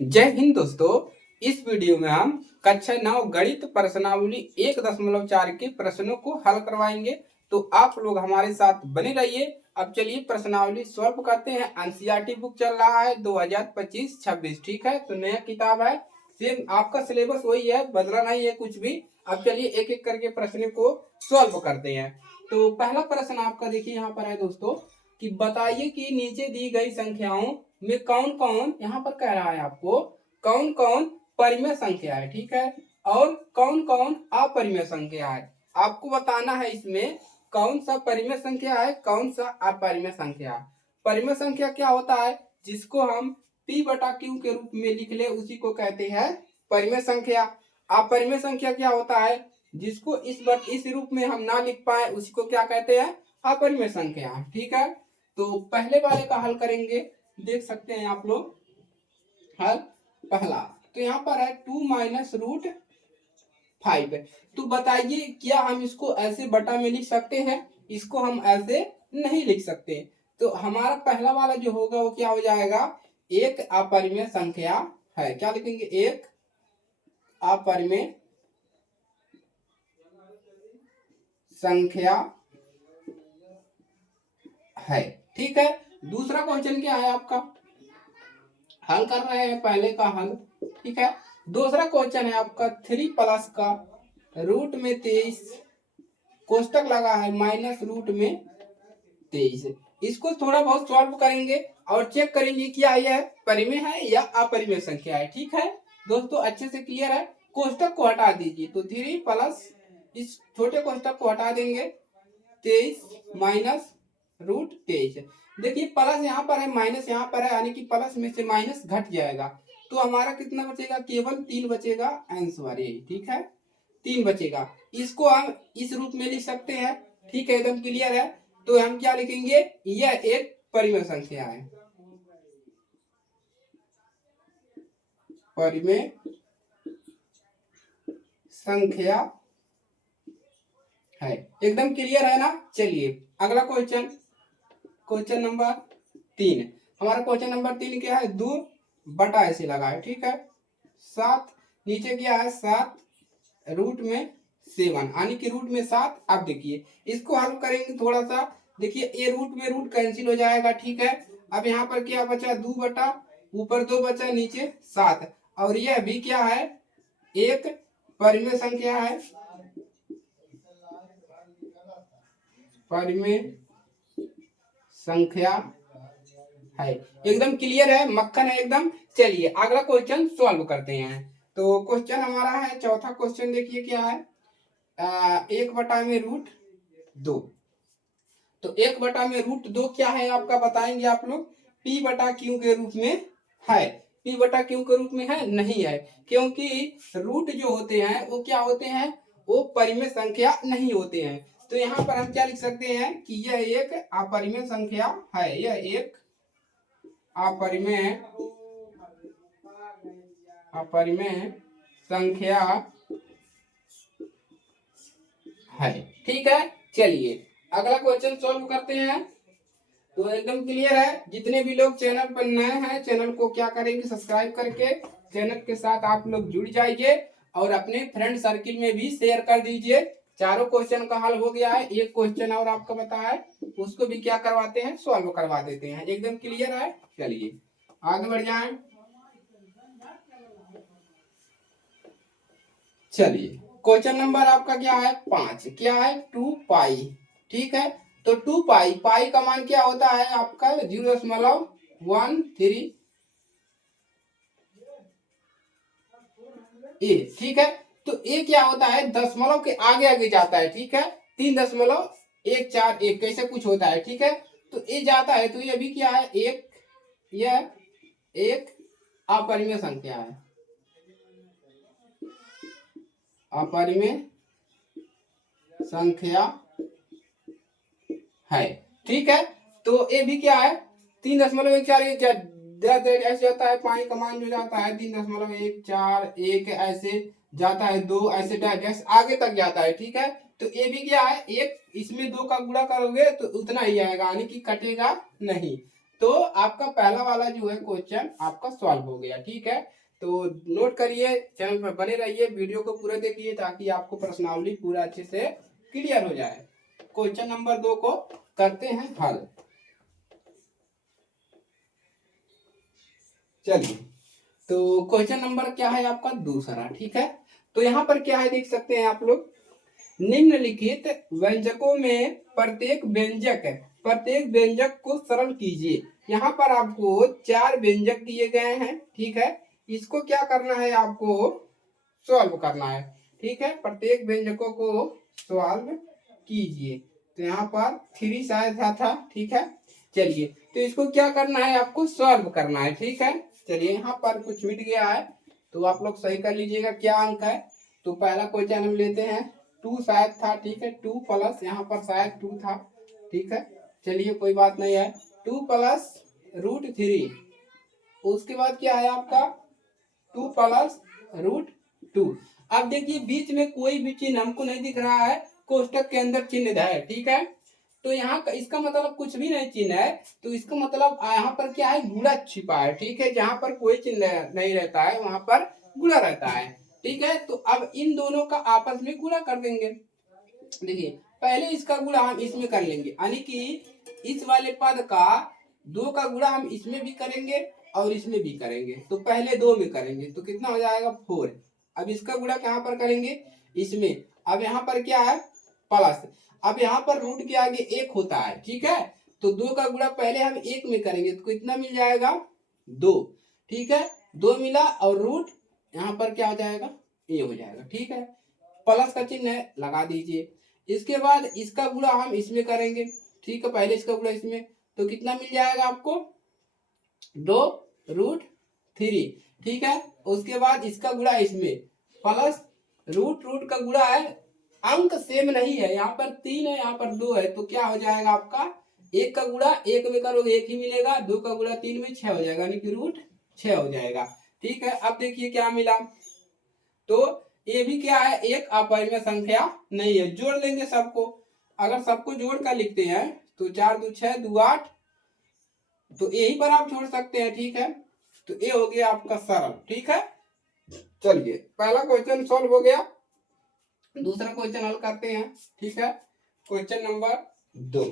जय हिंद दोस्तों। इस वीडियो में हम कक्षा 9 गणित प्रश्नावली 1.4 के प्रश्नों को हल करवाएंगे, तो आप लोग हमारे साथ बने रहिए। अब चलिए प्रश्नावली सॉल्व करते हैं। एनसीईआरटी बुक चल रहा है 2025-26, ठीक है। तो नया किताब है, सेम आपका सिलेबस वही है, बदला नहीं है कुछ भी। अब चलिए एक एक करके प्रश्न को सॉल्व करते हैं। तो पहला प्रश्न आपका देखिए यहाँ पर है दोस्तों कि बताइए कि नीचे दी गई संख्याओं में कौन कौन, यहाँ पर कह रहा है आपको कौन कौन परिमेय संख्या है, ठीक है, और कौन कौन अपरिमेय संख्या है। आपको बताना है इसमें कौन सा परिमेय संख्या है, कौन सा अपरिमेय संख्या है। परिमेय संख्या क्या होता है, जिसको हम P/Q के रूप में लिख ले उसी को कहते हैं परिमेय संख्या। अपरिमेय संख्या क्या होता है, जिसको इस रूप में हम ना लिख पाए उसी को क्या कहते हैं, अपरिमेय संख्या, ठीक है। तो पहले वाले का हल करेंगे, देख सकते हैं आप लोग। हल पहला तो यहाँ पर है 2 - √5। तो बताइए क्या हम इसको ऐसे बटा में लिख सकते हैं, इसको हम ऐसे नहीं लिख सकते। तो हमारा पहला वाला जो होगा वो क्या हो जाएगा, एक अपरिमेय संख्या है। क्या लिखेंगे, एक अपरिमेय संख्या है, ठीक है। दूसरा क्वेश्चन क्या है आपका, हल कर रहे हैं पहले का हल, ठीक है। दूसरा क्वेश्चन है आपका 3 प्लस का रूट में 23 कोष्टक लगा है माइनस रूट में 23। इसको थोड़ा बहुत सॉल्व करेंगे और चेक करेंगे क्या यह परिमेय है या अपरिमेय संख्या है, ठीक है दोस्तों। अच्छे से क्लियर है। कोष्टक को हटा दीजिए, तो 3 प्लस इस छोटे कोष्टक को हटा देंगे 23 माइनस रूट 23। देखिए प्लस यहाँ पर है, माइनस यहाँ पर है, यानी कि प्लस में से माइनस घट जाएगा। तो हमारा कितना बचेगा, केवल 3 बचेगा आंसर यही, ठीक है। 3 बचेगा। इसको हम इस रूप में लिख सकते हैं, ठीक है, एकदम क्लियर है। तो हम क्या लिखेंगे, यह एक परिमेय संख्या है, परिमेय संख्या है। एकदम क्लियर है ना। चलिए अगला क्वेश्चन, क्वेश्चन नंबर 3। हमारा क्वेश्चन नंबर 3 क्या है, 2 बटा ऐसे लगा है, ठीक है। 7 नीचे क्या है, 7 रूट में 7, यानी कि रूट में 7। अब देखिए इसको हल करेंगे थोड़ा सा। देखिए ये रूट में रूट कैंसिल हो जाएगा, ठीक है। अब यहाँ पर क्या बचा, 2 बटा ऊपर 2 बचा, नीचे 7। और यह भी क्या है, एक परिमेय संख्या है, परिमेय संख्या है। एकदम क्लियर है, मक्खन है एकदम। चलिए अगला क्वेश्चन सॉल्व करते हैं। तो क्वेश्चन हमारा है चौथा क्वेश्चन, देखिए क्या है, 1/√2। तो 1/√2 क्या है आपका, बताएंगे आप लोग। P/Q के रूप में है, P/Q के रूप में है नहीं है, क्योंकि रूट जो होते हैं वो क्या होते हैं, वो परिमेय संख्या नहीं होते हैं। तो यहाँ पर हम क्या लिख सकते हैं कि यह एक अपरिमेय संख्या है, यह एक अपरिमेय संख्या है, ठीक है। चलिए अगला क्वेश्चन सॉल्व करते हैं। तो एकदम क्लियर है। जितने भी लोग चैनल पर नए हैं, चैनल को क्या करेंगे, सब्सक्राइब करके चैनल के साथ आप लोग जुड़ जाइए और अपने फ्रेंड सर्किल में भी शेयर कर दीजिए। चारों क्वेश्चन का हल हो गया है, एक क्वेश्चन और आपका बता है, उसको भी क्या करवाते हैं, सॉल्व करवा देते हैं। एकदम क्लियर है। चलिए आगे बढ़ जाए। चलिए क्वेश्चन नंबर आपका क्या है, 5। क्या है, 2π, ठीक है। तो 2π, पाई का मान क्या होता है आपका, 0.13 ए, ठीक है। तो ए क्या होता है, दशमलव के आगे आगे जाता है, ठीक है। 3.141 कैसे कुछ होता है, ठीक है। तो ए जाता है, तो ये भी क्या है, यह एक अपरिमेय संख्या है, अपरिमेय संख्या है, ठीक है। तो ये भी क्या है, 3.141 ऐसे होता है। पाई का मान जो जाता है 3.141 ऐसे जाता है, 2 ऐसे डैश आगे तक जाता है, ठीक है। तो ये भी क्या है, एक इसमें 2 का गुणा करोगे तो उतना ही आएगा, यानी कि कटेगा नहीं। तो आपका पहला वाला जो है क्वेश्चन आपका सॉल्व हो गया। ठीक है, तो नोट करिए, चैनल पर बने रहिए, वीडियो को पूरा देखिए ताकि आपको प्रश्नावली पूरा अच्छे से क्लियर हो जाए। क्वेश्चन नंबर 2 को करते हैं हल। चलिए, तो क्वेश्चन नंबर क्या है आपका दूसरा। ठीक है, तो यहाँ पर क्या है देख सकते हैं आप लोग, निम्नलिखित व्यंजकों में प्रत्येक व्यंजक को सरल कीजिए। यहाँ पर आपको 4 व्यंजक दिए गए हैं। ठीक है, इसको क्या करना है, आपको सॉल्व करना है। ठीक है, प्रत्येक व्यंजकों को सॉल्व कीजिए। तो यहाँ पर 3 शायद था। ठीक है, चलिए, तो इसको क्या करना है, आपको सॉल्व करना है। ठीक है, चलिए, यहाँ पर कुछ मिट गया है तो आप लोग सही कर लीजिएगा क्या अंक है। तो पहला क्वेश्चन हम लेते हैं, 2 शायद था। ठीक है, 2 प्लस यहाँ पर शायद 2 था। ठीक है, चलिए कोई बात नहीं है, 2 प्लस √3। उसके बाद क्या है आपका 2 प्लस √2। अब देखिए बीच में कोई भी चिन्ह हमको नहीं दिख रहा है, कोष्टक के अंदर चिन्ह है। ठीक है, तो यहाँ इसका मतलब कुछ भी नहीं चिन्ह है, तो इसका मतलब यहाँ पर क्या है, गुणा छिपा है। ठीक है, जहाँ पर कोई चिन्ह नहीं रहता है वहां पर गुणा रहता है। ठीक है, तो अब इन दोनों का आपस में गुणा कर देंगे। देखिए पहले इसका गुणा हम इसमें कर लेंगे, यानी कि इस वाले पद का 2 का गुणा हम इसमें भी करेंगे और इसमें भी करेंगे। तो पहले 2 में करेंगे तो कितना हो जाएगा 4। अब इसका गुणा कहाँ पर करेंगे, इसमें। अब यहाँ पर क्या है प्लस, अब यहाँ पर रूट के आगे 1 होता है। ठीक है, तो 2 का गुणा पहले हम 1 में करेंगे तो कितना मिल जाएगा 2। ठीक है, 2 मिला और रूट यहाँ पर क्या हो जाएगा ए हो जाएगा। ठीक है, प्लस का चिन्ह है लगा दीजिए। इसके बाद इसका गुणा हम इसमें करेंगे। ठीक है, पहले इसका गुणा इसमें, तो कितना मिल जाएगा आपको 2√3। ठीक है, उसके बाद इसका गुणा इसमें प्लस रूट का गुणा है, अंक सेम नहीं है, यहाँ पर 3 है यहाँ पर 2 है, तो क्या हो जाएगा आपका 1 का गुणा 1 में करोगे 1 ही मिलेगा, 2 का गुणा 3 में 6 हो जाएगा, यानी कि √6 हो जाएगा। ठीक है, अब देखिए क्या मिला, तो ये भी क्या है एक अपरिमेय संख्या नहीं है। जोड़ लेंगे सबको, अगर सबको जोड़ कर लिखते हैं तो 4 2 6 2 8, तो यही पर आप छोड़ सकते हैं। ठीक है, तो ये हो गया आपका सरल। ठीक है, चलिए पहला क्वेश्चन सॉल्व हो गया, दूसरा क्वेश्चन हल करते हैं। ठीक है, क्वेश्चन नंबर 2।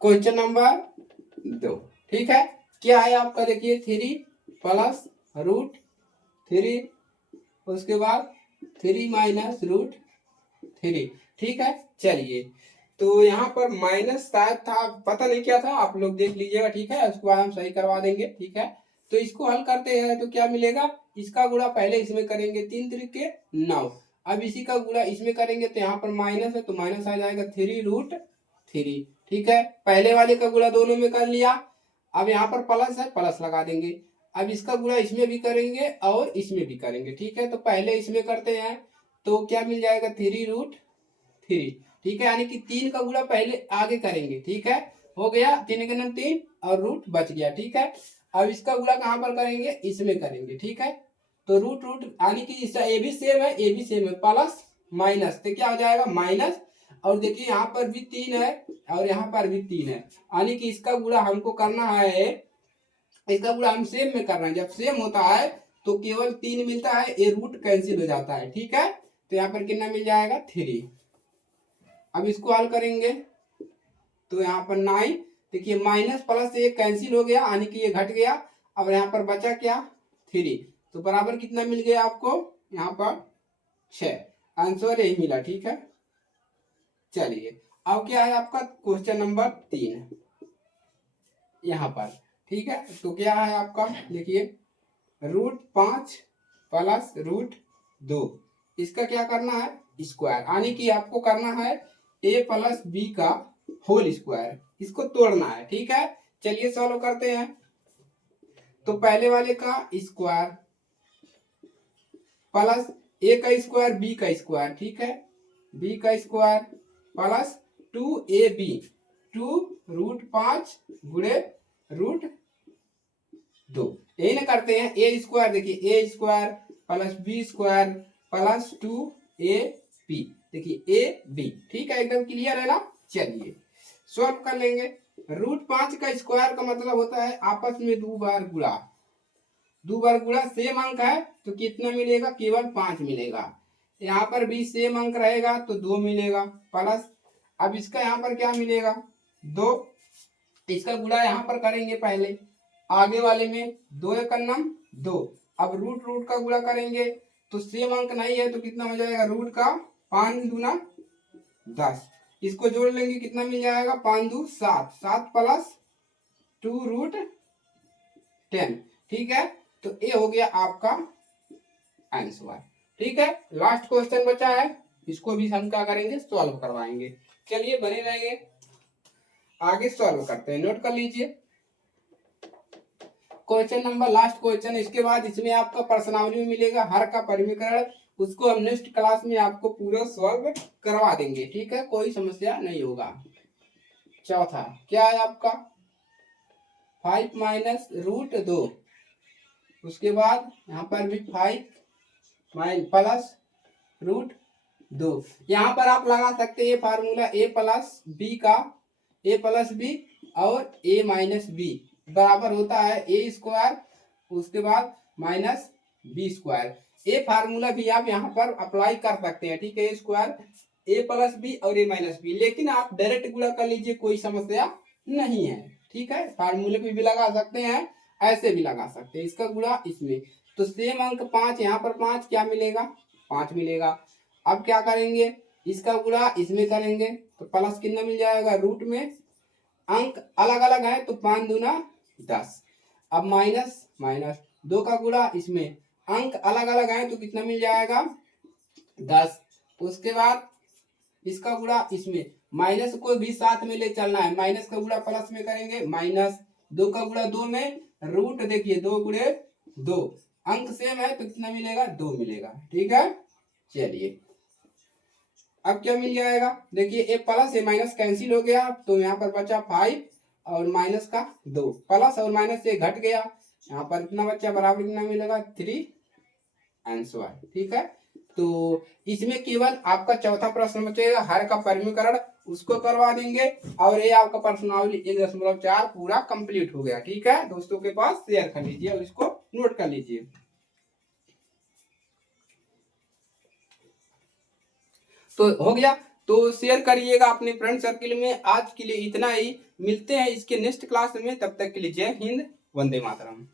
क्वेश्चन नंबर 2, ठीक है, क्या है आपका, देखिए 3 प्लस √3, उसके बाद 3 माइनस √3। ठीक है, चलिए, तो यहाँ पर माइनस शायद था, पता नहीं क्या था, आप लोग देख लीजिएगा। ठीक है, उसके बाद हम सही करवा देंगे। ठीक है, तो इसको हल करते हैं तो क्या मिलेगा, इसका गुणा पहले इसमें करेंगे 3 3 9, अब इसी का गुणा इसमें करेंगे तो यहाँ पर माइनस है तो माइनस आ जाएगा 3√3। ठीक है, पहले वाले का गुणा दोनों में कर लिया, अब यहाँ पर प्लस है प्लस लगा देंगे, अब इसका गुणा इसमें भी करेंगे और इसमें भी करेंगे। ठीक है, तो पहले इसमें करते हैं तो क्या मिल जाएगा 3√3। ठीक है, यानी कि 3 का गुणा पहले आगे करेंगे। ठीक है, हो गया 3 के नाम 3 और रूट बच गया। ठीक है, अब इसका गुणा कहाँ पर करेंगे, इसमें करेंगे। ठीक है, तो रूट यानी कि इसका ए भी सेम है, ए भी सेम है, प्लस माइनस तो क्या हो जाएगा माइनस, और देखिए यहाँ पर भी 3 है और यहाँ पर भी 3 है, यानी कि इसका गुणा हमको करना है, इसका गुणा हम सेम में करना है। जब सेम होता है तो केवल 3 मिलता है, ये रूट कैंसिल हो जाता है। ठीक है, तो यहाँ पर कितना मिल जाएगा 3। अब इसको हल करेंगे तो यहाँ पर 9, देखिए माइनस प्लस से कैंसिल हो गया, यानी कि ये घट गया, अब यहाँ पर बचा क्या 3, तो बराबर कितना मिल गया आपको यहाँ पर 6, आंसर यही मिला। ठीक है, चलिए अब क्या है आपका क्वेश्चन नंबर 3 यहाँ पर। ठीक है, तो क्या है आपका, देखिए √5 प्लस √2, इसका क्या करना है स्क्वायर, यानी कि आपको करना है a प्लस बी का होल स्क्वायर, इसको तोड़ना है। ठीक है, चलिए सॉल्व करते हैं। तो पहले वाले का स्क्वायर प्लस a का स्क्वायर बी का स्क्वायर, ठीक है, b का स्क्वायर प्लस 2ab, 2√5 गुणे √2, यही ना करते हैं। ए स्क्वायर देखिए a square plus b square plus 2ab, देखिए ए बी, ठीक है, एकदम क्लियर है ना। चलिए सॉल्व कर लेंगे। √5 का स्क्वायर का मतलब होता है आपस में 2 बार गुणा, 2 बार गुणा, सेम अंक है तो कितना मिलेगा, केवल 5 मिलेगा। यहाँ पर भी सेम अंक रहेगा तो 2 मिलेगा प्लस, अब इसका यहाँ पर क्या मिलेगा 2, इसका गुणा यहाँ पर करेंगे पहले, आगे वाले में 2 एकम 2, अब रूट रूट का गुणा करेंगे तो सेम अंक नहीं है तो कितना हो जाएगा, रूट का 5 दूना 10, इसको जोड़ लेंगे कितना मिल जाएगा, 5 दूना 7, 7 प्लस 2√10, ठीक है। तो ये हो गया आपका आंसर, ठीक है। लास्ट क्वेश्चन बचा है, इसको भी हम क्या करेंगे, सॉल्व करवाएंगे। चलिए बने रहेंगे, आगे सॉल्व करते हैं, नोट कर लीजिए क्वेश्चन नंबर, लास्ट क्वेश्चन। इसके बाद इसमें आपका प्रश्नावली में मिलेगा हर का परिमीकरण, उसको हम नेक्स्ट क्लास में आपको पूरा सॉल्व करवा देंगे, ठीक है, कोई समस्या नहीं होगा। चौथा क्या है आपका 5 माइनस √2, उसके बाद यहाँ पर भी 5 प्लस √2, यहाँ पर आप लगा सकते हैं ये फार्मूला a प्लस बी का, a प्लस बी और a माइनस बी बराबर होता है a स्क्वायर, उसके बाद माइनस बी स्क्वायर। ये फार्मूला भी आप यहाँ पर अप्लाई कर सकते हैं, ठीक है, a square a plus b और a माइनस बी, लेकिन आप डायरेक्ट गुणा कर लीजिए, कोई समस्या नहीं है, ठीक है। फार्मूले पे भी लगा सकते हैं, ऐसे भी लगा सकते हैं, इसका गुणा इसमें, तो सेम अंक 5, यहाँ पर 5 क्या मिलेगा, 5 मिलेगा। अब क्या करेंगे, इसका गुणा इसमें करेंगे तो प्लस कितना मिल जाएगा, रूट में अंक अलग अलग है तो 5 दूना 10, अब माइनस माइनस 2 का गुणा इसमें, अंक अलग अलग है तो कितना मिल जाएगा 10, उसके बाद इसका गुणा इसमें, माइनस को भी साथ में ले चलना है, माइनस का गुणा प्लस में करेंगे, माइनस 2 का गुणा 2 में, रूट देखिए 2 गुणे 2, अंक सेम है तो कितना मिलेगा, 2 मिलेगा, ठीक है। चलिए अब क्या मिल जाएगा, देखिए ए प्लस ए माइनस कैंसिल हो गया, तो यहाँ पर बचा 5 और माइनस का 2, प्लस और माइनस से घट गया, यहाँ पर इतना बच्चा बराबर कितना मिलेगा, 3 आंसर, ठीक है। तो इसमें केवल आपका चौथा प्रश्न बचेगा हर का परिमीकरण, उसको करवा देंगे और ये आपका प्रश्नावली 1.4 पूरा कंप्लीट हो गया, ठीक है। दोस्तों के पास शेयर कर लीजिए और इसको नोट कर लीजिए। तो हो गया, तो शेयर करिएगा अपने फ्रेंड सर्किल में। आज के लिए इतना ही, मिलते हैं इसके नेक्स्ट क्लास में, तब तक के लिए जय हिंद, वंदे मातरम।